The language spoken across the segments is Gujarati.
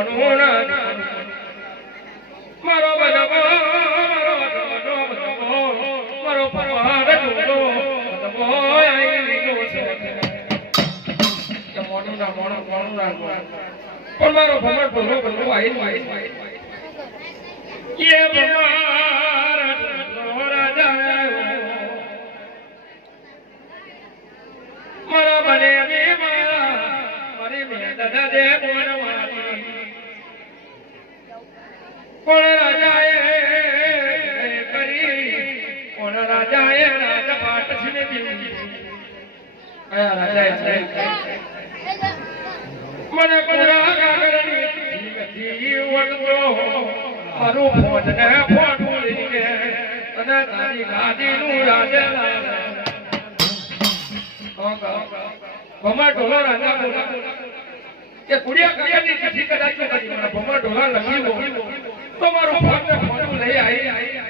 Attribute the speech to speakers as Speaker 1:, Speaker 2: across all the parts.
Speaker 1: મારો મારા બને મારા મારી દાદા દે છીનવી કયા રાજે કદાચ મને ભમા ઢોલા તો મારું ફોટને ફોટું લઈ આવી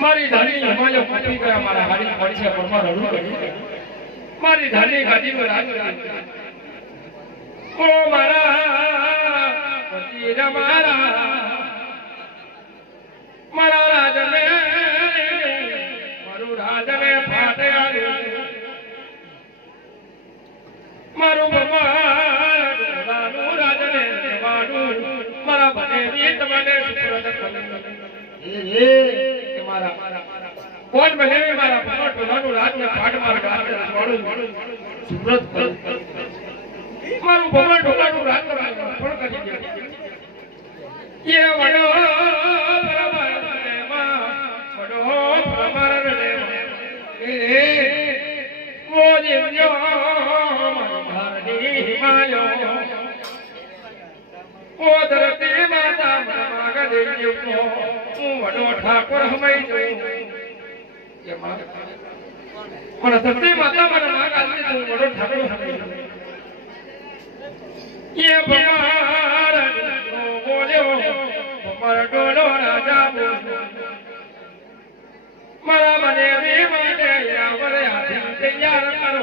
Speaker 1: મારી ધાની હિમાલય ગયા મારા મારી ધાની ગાડી પર રાજ મારા મારું ફાટે ભગવાન રાજને મારું મારા બને રીત મને સુપ્રત કરી મારા. કોણ બને મારા ભગવાન ભગવાનનું રાજને ફાટ મારા રાજને મારું સુપ્રત કરી મારું ભગવાન ઢોકાનું રાજ પણ કરી દે એ વડો ઓ ધરતી માતા માગ દેવ્યો હું વડો ઠાકોર હમઈ જોઉં એ માં મને ધરતી માતા મને માગ હું વડો ઠાકોર હમઈ જોઉં એ ભગવાન બોલ્યો ભગવાન ડોલો રાજા બોલ્યો મારા મને વી માટે આવરે આથી તૈયાર કરો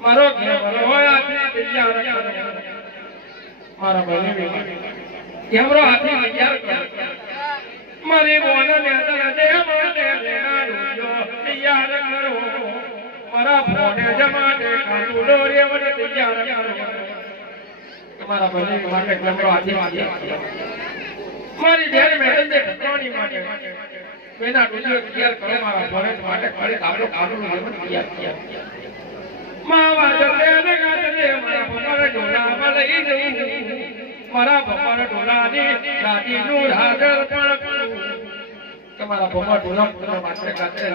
Speaker 1: મારો ઘેરો આથી તૈયાર કરો. મારા વી. ઘેરો હાથી તૈયાર કરો. મારી બોન ને દે માટે લેના રૂપિયો તૈયાર કરો. મારા ફોને જમાડે કાંડુડો રે મને તૈયાર કરો. તમારા ભલે માટે ગમરો હાથી હાથી મારી બેન મેડમ ને ઠકરાણી માટે. બેના ડુલિયો તૈયાર કરો, મારા ફોને માટે. કરે આપણો કાંડુડો લેવન તૈયાર તૈયાર માવા જતે મારા ભમર ઢોલાની ગાડીનું હાજર પણ. તમારા ભમર ઢોલા પુત્ર માટે કાચે.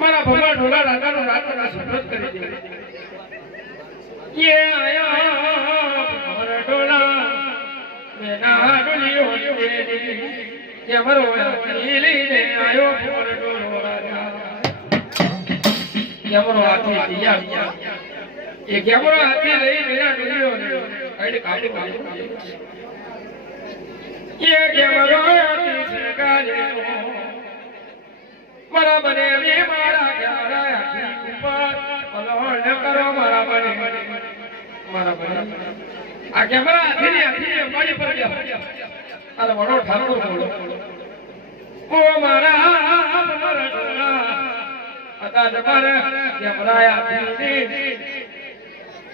Speaker 1: મારા ભગવાન ઢોલા રાજાનો ના સુબ્રત કરી દે. યે આયા ભમર ઢોલા મેના ડોલિયો દેલી યે મરો લીલી ને આયો ભમર ઢોલો રાજા. યે મરો હાથી દિયા એ કેમરો હાથી લઈ મેના ડુલી ને સગાલે મારા ઘરા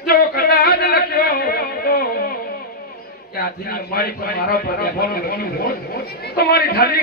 Speaker 1: જો કદાચ લખ્યો કે આથી મારી પર મારા પર તમારી થાળી